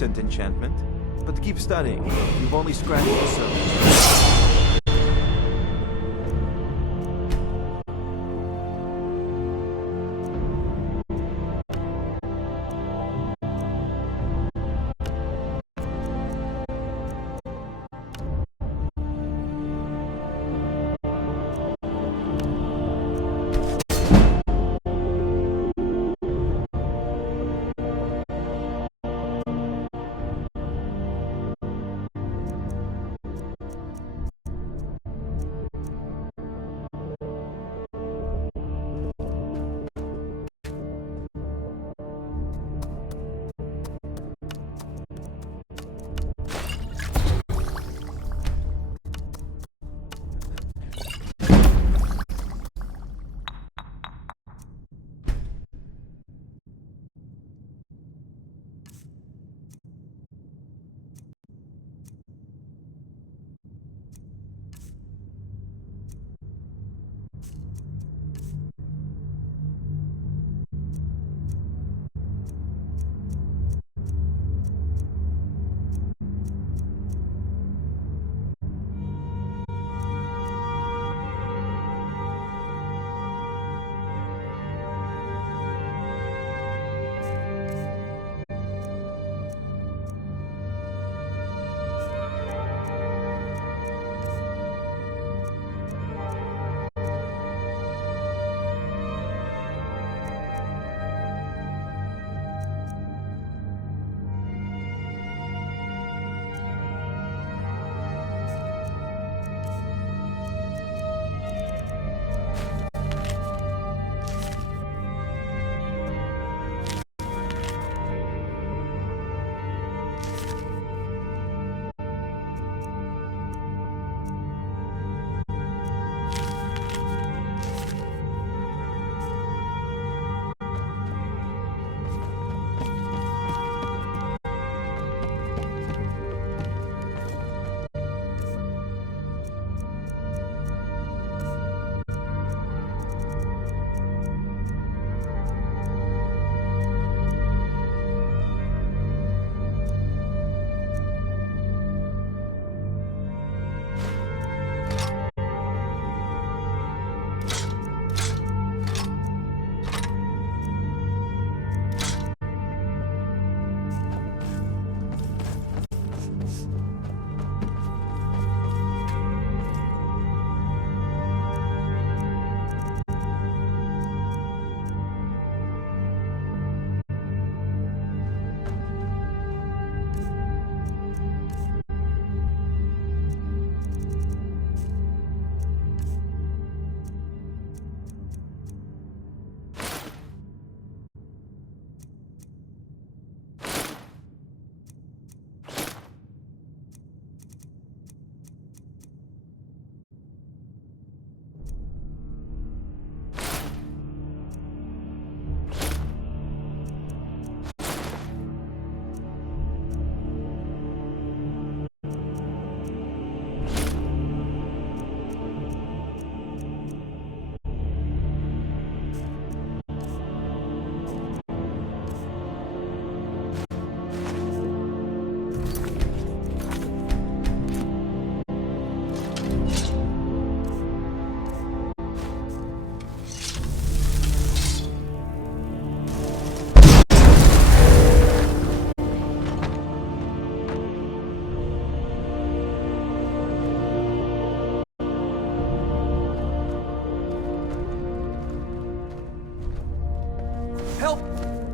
decent enchantment. But keep studying. You've only scratched the surface.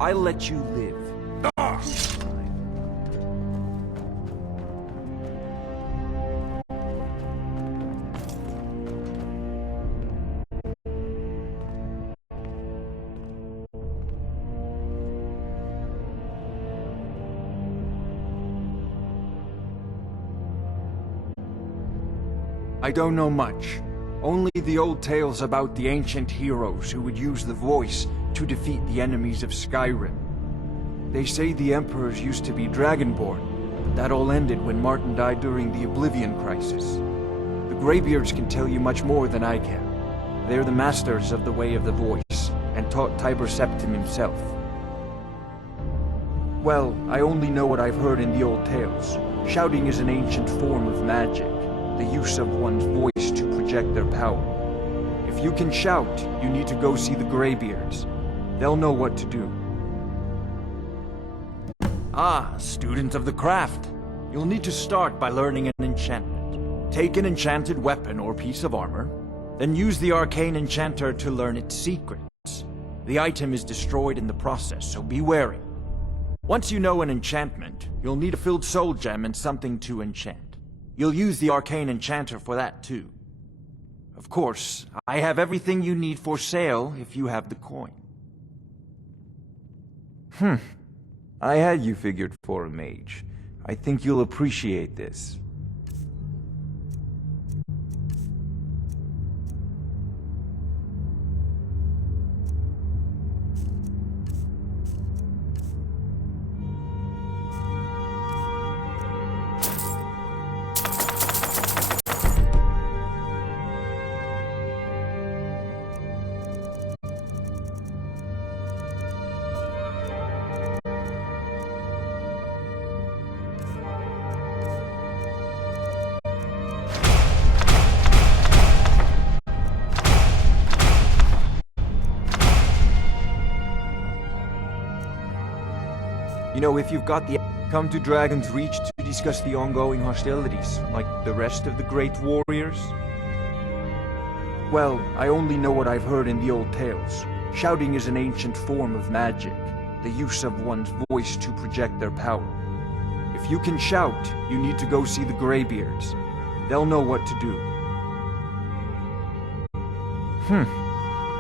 I'll let you live. I don't know much. Only the old tales about the ancient heroes who would use the voice to defeat the enemies of Skyrim. They say the emperors used to be dragonborn, but that all ended when Martin died during the Oblivion Crisis. The Greybeards can tell you much more than I can. They're the masters of the Way of the Voice, and taught Tiber Septim himself. Well, I only know what I've heard in the old tales. Shouting is an ancient form of magic, the use of one's voice to project their power. If you can shout, you need to go see the Greybeards. They'll know what to do. Ah, student of the craft. You'll need to start by learning an enchantment. Take an enchanted weapon or piece of armor, then use the arcane enchanter to learn its secrets. The item is destroyed in the process, so be wary. Once you know an enchantment, you'll need a filled soul gem and something to enchant. You'll use the arcane enchanter for that too. Of course, I have everything you need for sale if you have the coin. I had you figured for a mage. I think you'll appreciate this. You know, if you've got the... Come to Dragon's Reach to discuss the ongoing hostilities, like the rest of the great warriors? Well, I only know what I've heard in the old tales. Shouting is an ancient form of magic, the use of one's voice to project their power. If you can shout, you need to go see the Greybeards. They'll know what to do.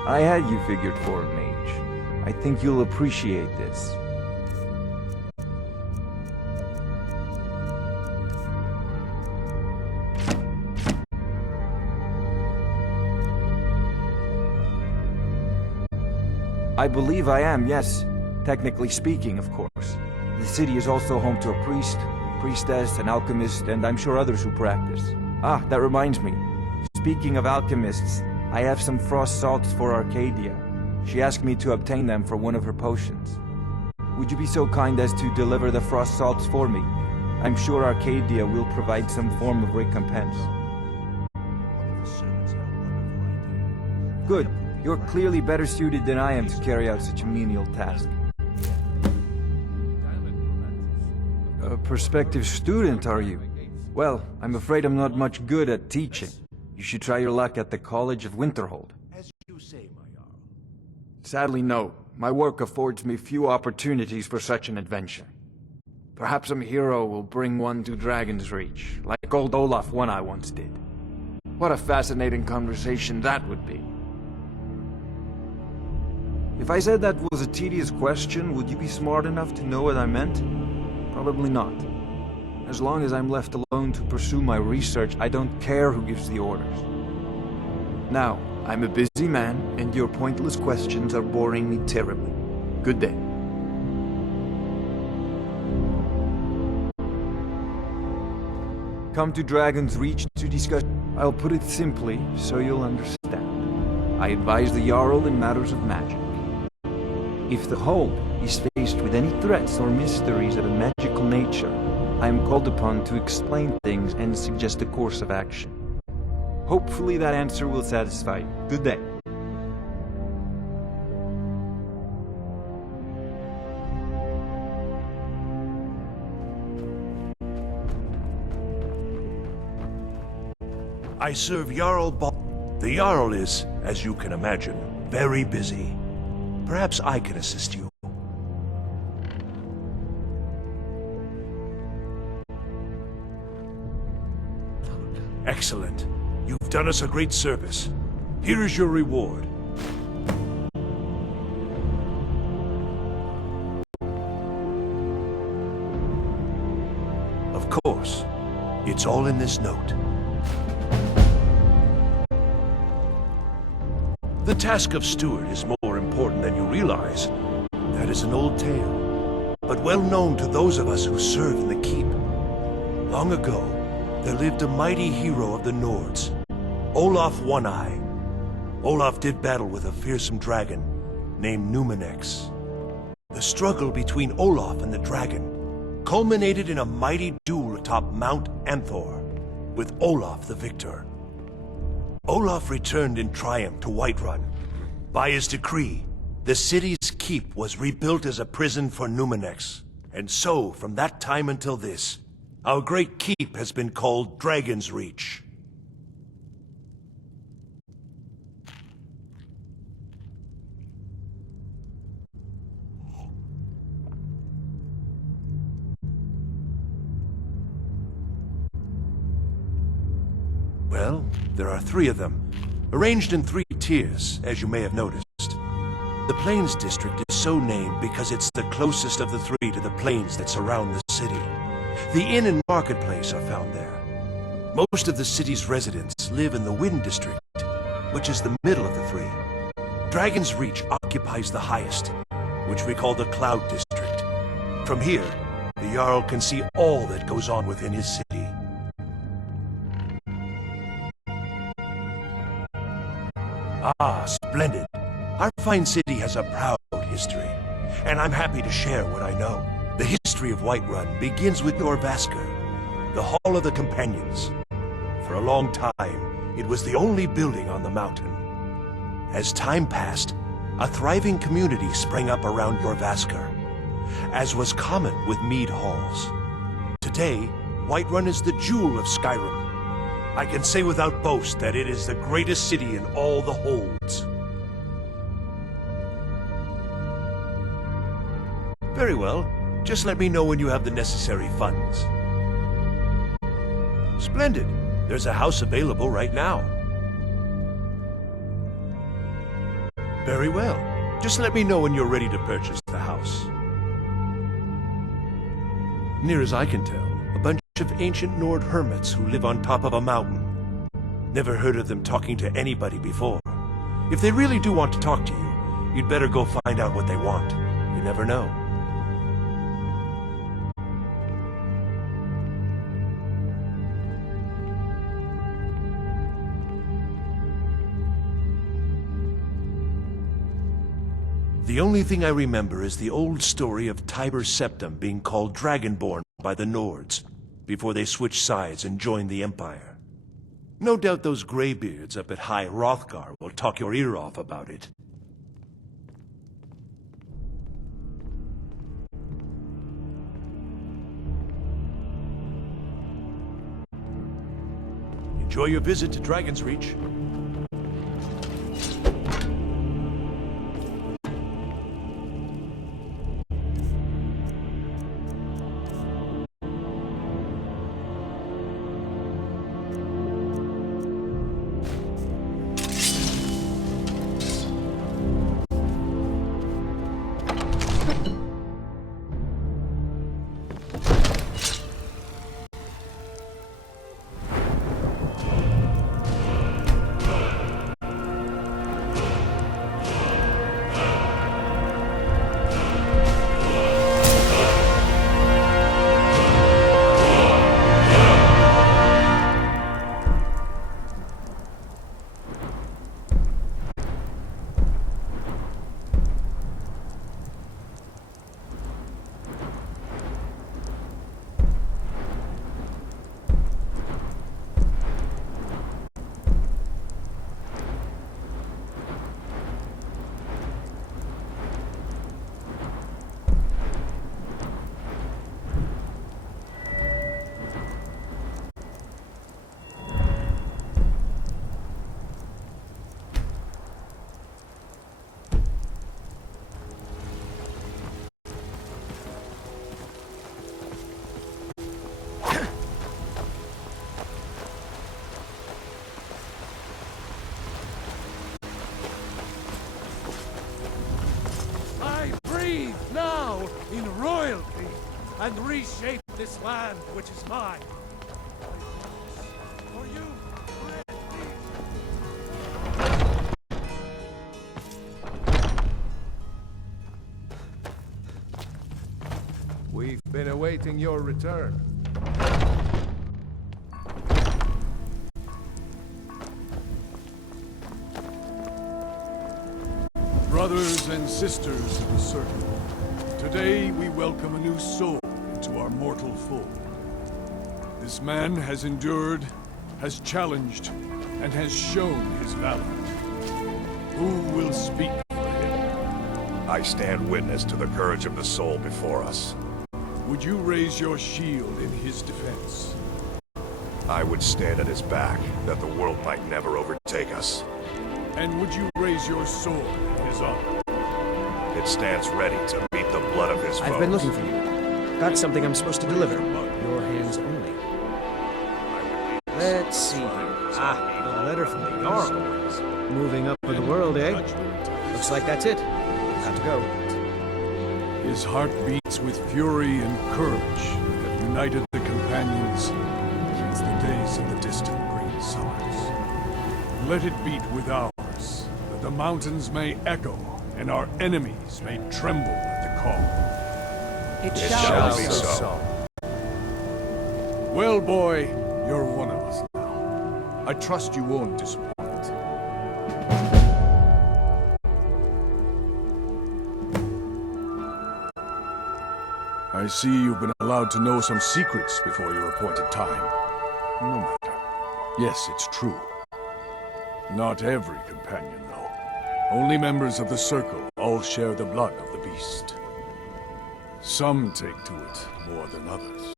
I had you figured for a mage. I think you'll appreciate this. I believe I am, yes. Technically speaking, of course. The city is also home to a priest, priestess, an alchemist, and I'm sure others who practice. Ah, that reminds me. Speaking of alchemists, I have some frost salts for Arcadia. She asked me to obtain them for one of her potions. Would you be so kind as to deliver the frost salts for me? I'm sure Arcadia will provide some form of recompense. Good. You're clearly better suited than I am to carry out such a menial task. A prospective student, are you? Well, I'm afraid I'm not much good at teaching. You should try your luck at the College of Winterhold. As you say, my Jarl. Sadly, no. My work affords me few opportunities for such an adventure. Perhaps some hero will bring one to Dragon's Reach, like old Olaf One-Eye once did. What a fascinating conversation that would be. If I said that was a tedious question, would you be smart enough to know what I meant? Probably not. As long as I'm left alone to pursue my research, I don't care who gives the orders. Now, I'm a busy man, and your pointless questions are boring me terribly. Good day. Come to Dragon's Reach to discuss... I'll put it simply, so you'll understand. I advise the Jarl in matters of magic. If the Hold is faced with any threats or mysteries of a magical nature, I am called upon to explain things and suggest a course of action. Hopefully that answer will satisfy you. Good day. I serve Jarl The Jarl is, as you can imagine, very busy. Perhaps I can assist you. Excellent. You've done us a great service. Here is your reward. Of course. It's all in this note. The task of steward is more important than you realize. That is an old tale, but well known to those of us who serve in the keep. Long ago, there lived a mighty hero of the Nords, Olaf One-Eye. Olaf did battle with a fearsome dragon named Numenex. The struggle between Olaf and the dragon culminated in a mighty duel atop Mount Anthor, with Olaf the victor. Olaf returned in triumph to Whiterun. By his decree, the city's keep was rebuilt as a prison for Numenex. And so, from that time until this, our great keep has been called Dragon's Reach. Well, there are 3 of them, arranged in 3 tiers, as you may have noticed. The Plains District is so named because it's the closest of the 3 to the plains that surround the city. The inn and marketplace are found there. Most of the city's residents live in the Wind District, which is the middle of the 3. Dragon's Reach occupies the highest, which we call the Cloud District. From here, the Jarl can see all that goes on within his city. Ah, splendid. Our fine city has a proud history, and I'm happy to share what I know. The history of Whiterun begins with Jorvaskr, the Hall of the Companions. For a long time, it was the only building on the mountain. As time passed, a thriving community sprang up around Jorvaskr, as was common with mead halls. Today, Whiterun is the jewel of Skyrim. I can say without boast that it is the greatest city in all the holds. Very well. Just let me know when you have the necessary funds. Splendid. There's a house available right now. Very well. Just let me know when you're ready to purchase the house. Near as I can tell, a bunch of ancient Nord hermits who live on top of a mountain. Never heard of them talking to anybody before. If they really do want to talk to you, you'd better go find out what they want. You never know. The only thing I remember is the old story of Tiber Septim being called Dragonborn by the Nords, before they switched sides and joined the Empire. No doubt those graybeards up at High Hrothgar will talk your ear off about it. Enjoy your visit to Dragon's Reach. In royalty, and reshape this land which is mine. For you, we've been awaiting your return. Brothers and sisters of the Circle, Today we welcome a new soul into our mortal fold. This man has endured, has challenged, and has shown his valor. Who will speak for him? I stand witness to the courage of the soul before us. Would you raise your shield in his defense? I would stand at his back, that the world might never overtake us. And would you raise your sword in his honor? It stands ready to meet the blood of his foes. I've been looking for you. Got something I'm supposed to deliver. Your hands only. Let's see here. Ah, a letter from the Jarl. Moving up in the world, eh? Looks like that's it. Got to go. His heart beats with fury and courage that have united the companions since the days of the distant green summers. Let it beat with ours, that the mountains may echo and our enemies may tremble at the call. It shall be so. Well, boy, you're one of us now. I trust you won't disappoint. I see you've been allowed to know some secrets before your appointed time. No matter. Yes, it's true. Not every companion, though. Only members of the Circle all share the blood of the beast. Some take to it more than others.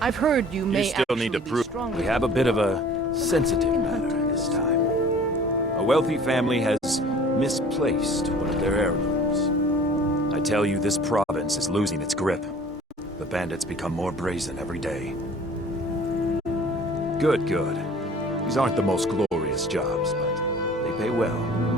I've heard you may You still need to actually be prove stronger we have a bit of a sensitive matter this time. A wealthy family has misplaced one of their heirlooms. I tell you, this province is losing its grip. The bandits become more brazen every day. Good, good. These aren't the most glorious jobs, but they pay well.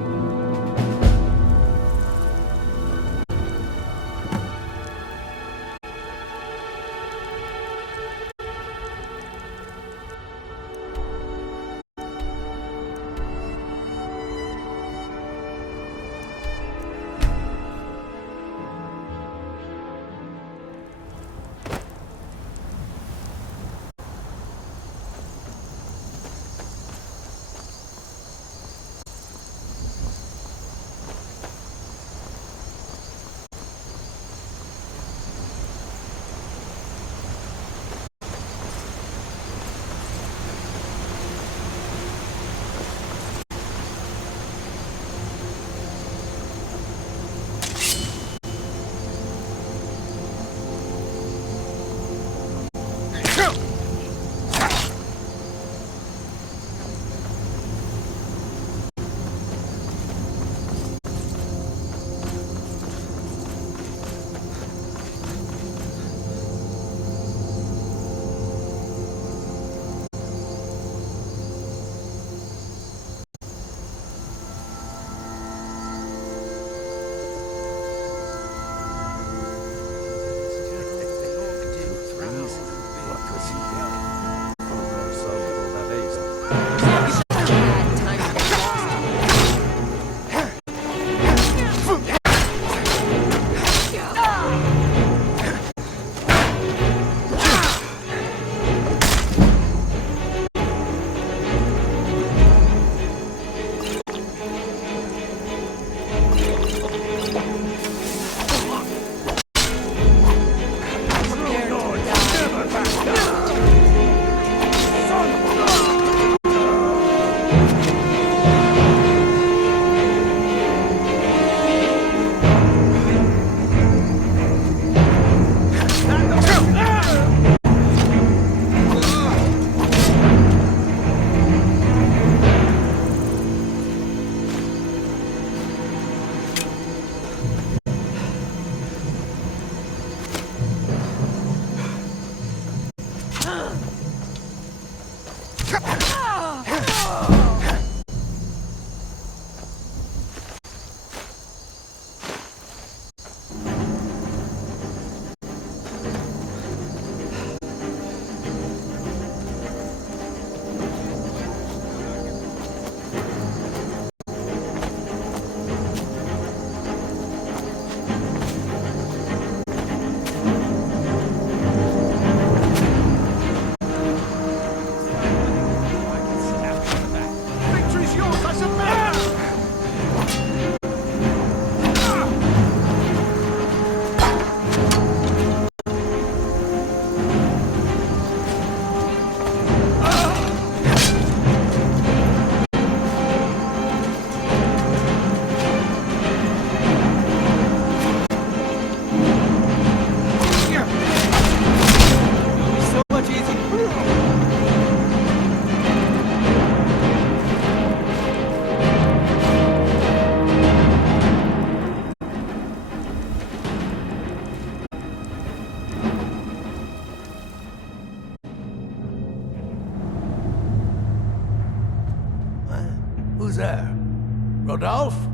Rodolphe?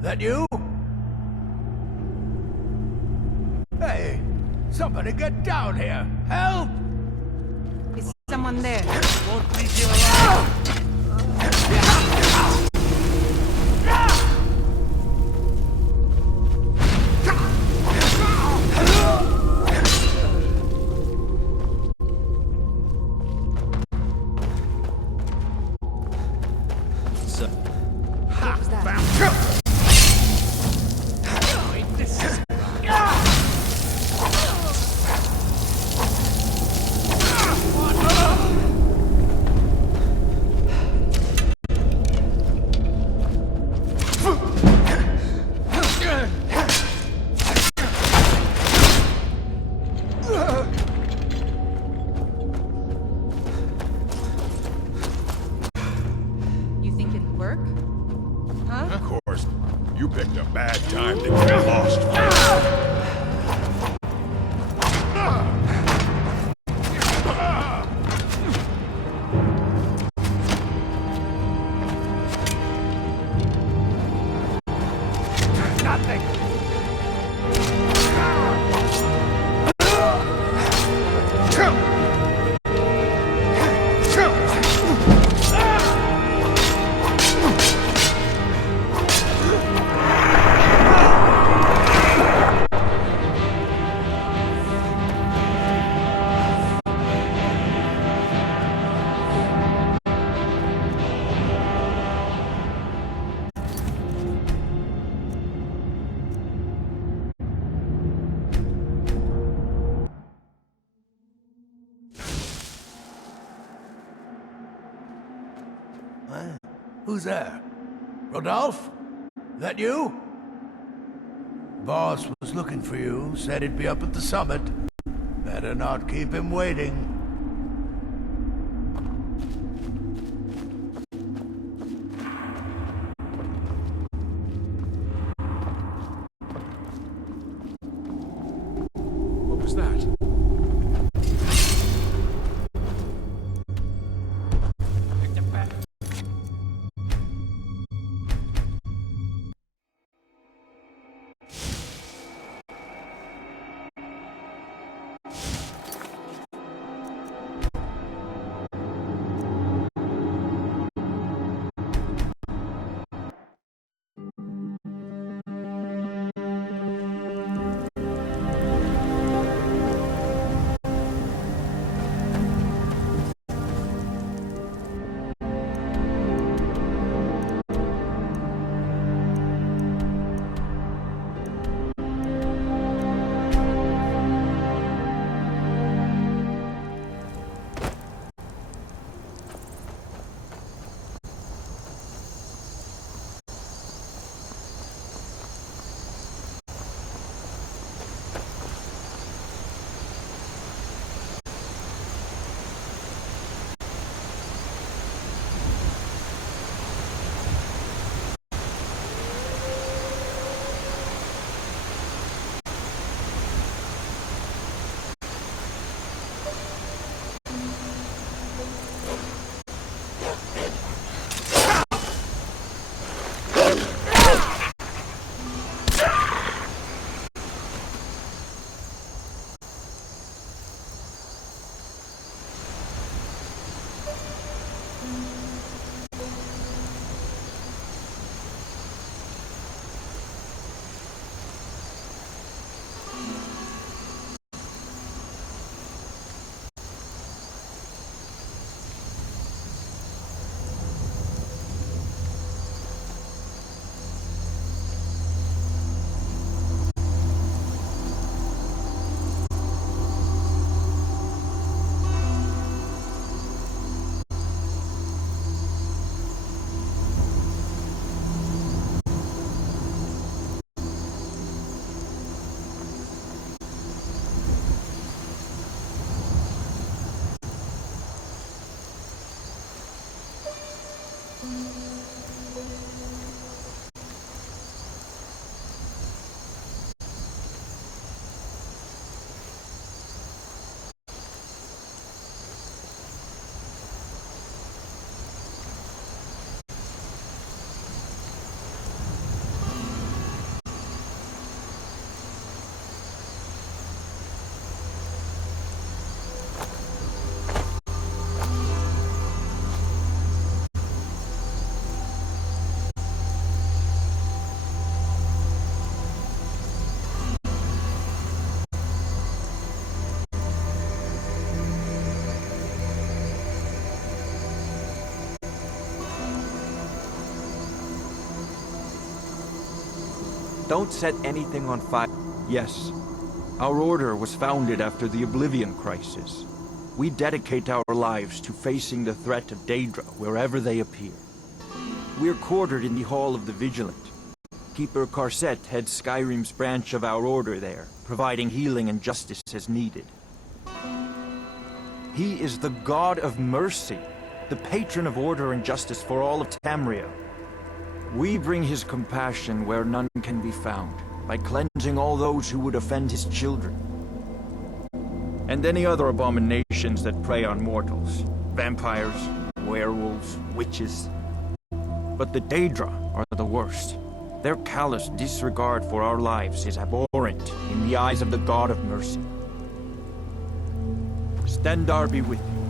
That you? Hey, somebody get down here! Help! Is someone there? Won't leave you alone! What was that? You think it'd work? Huh? Of course. You picked a bad time to get lost. Nothing! Who's there? Rodolphe? That you? Boss was looking for you, said he'd be up at the summit. Better not keep him waiting. What was that? Don't set anything on fire. Yes, our order was founded after the Oblivion Crisis. We dedicate our lives to facing the threat of Daedra wherever they appear. We're quartered in the Hall of the Vigilant. Keeper Carset heads Skyrim's branch of our order there, providing healing and justice as needed. He is the God of mercy, the patron of order and justice for all of Tamriel. We bring his compassion where none can be found, by cleansing all those who would offend his children. And any other abominations that prey on mortals. Vampires, werewolves, witches. But the Daedra are the worst. Their callous disregard for our lives is abhorrent in the eyes of the God of mercy. Stendarr be with you.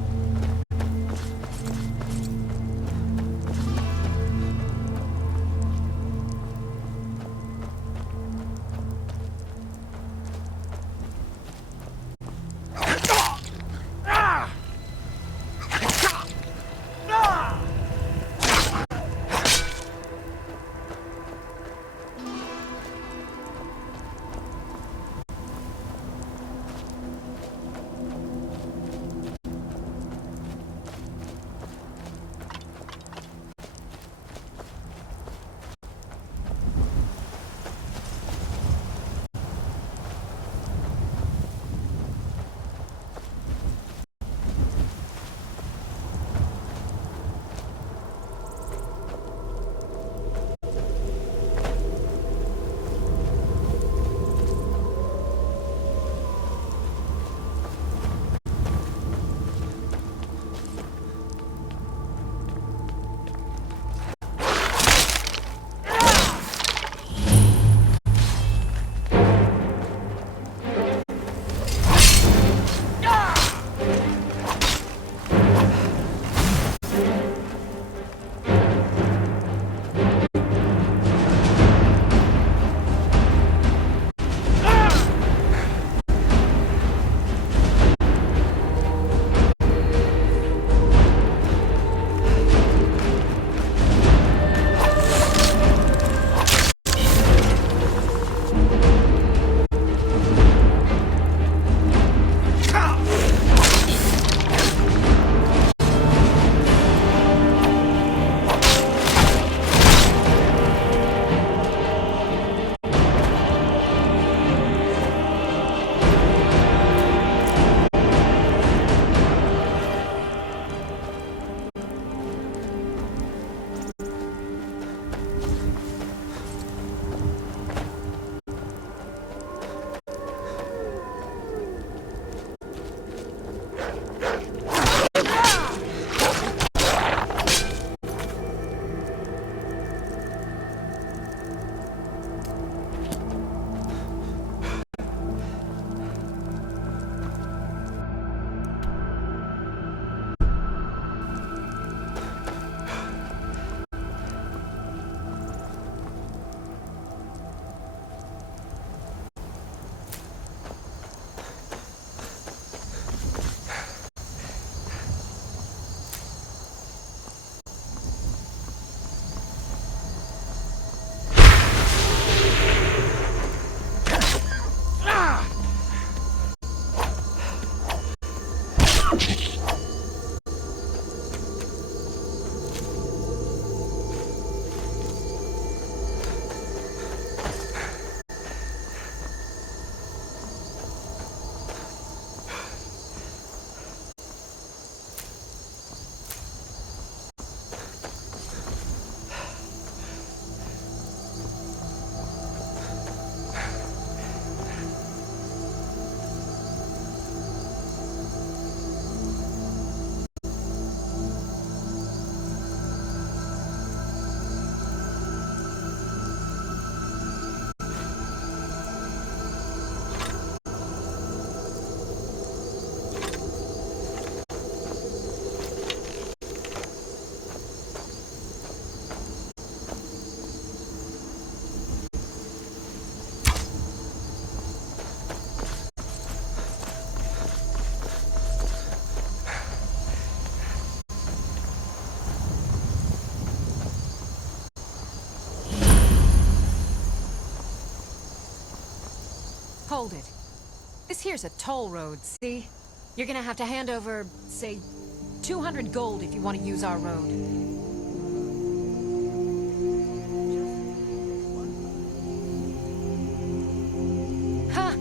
hold it. This here's a toll road, see? You're gonna have to hand over, say, 200 gold if you want to use our road. Ha!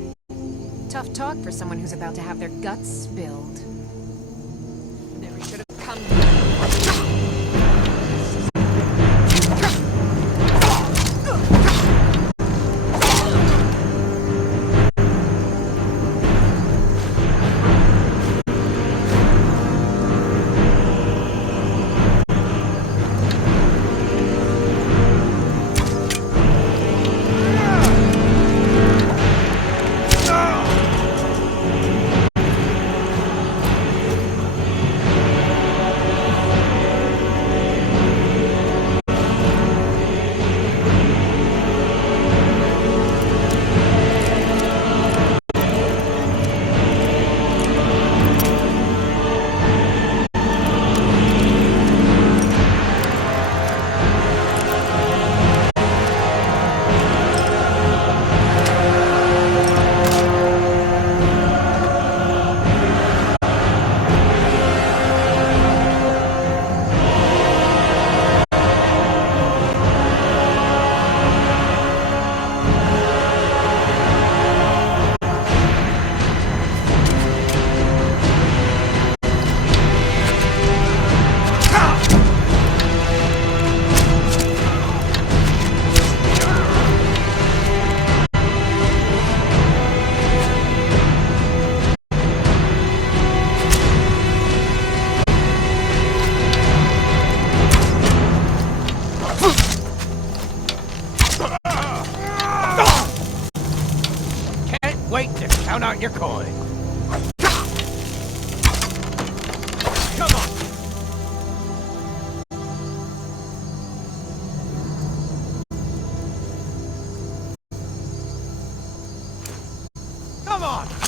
Tough talk for someone who's about to have their guts spilled. Never should have come here. Wait to count out your coin. Come on! Come on!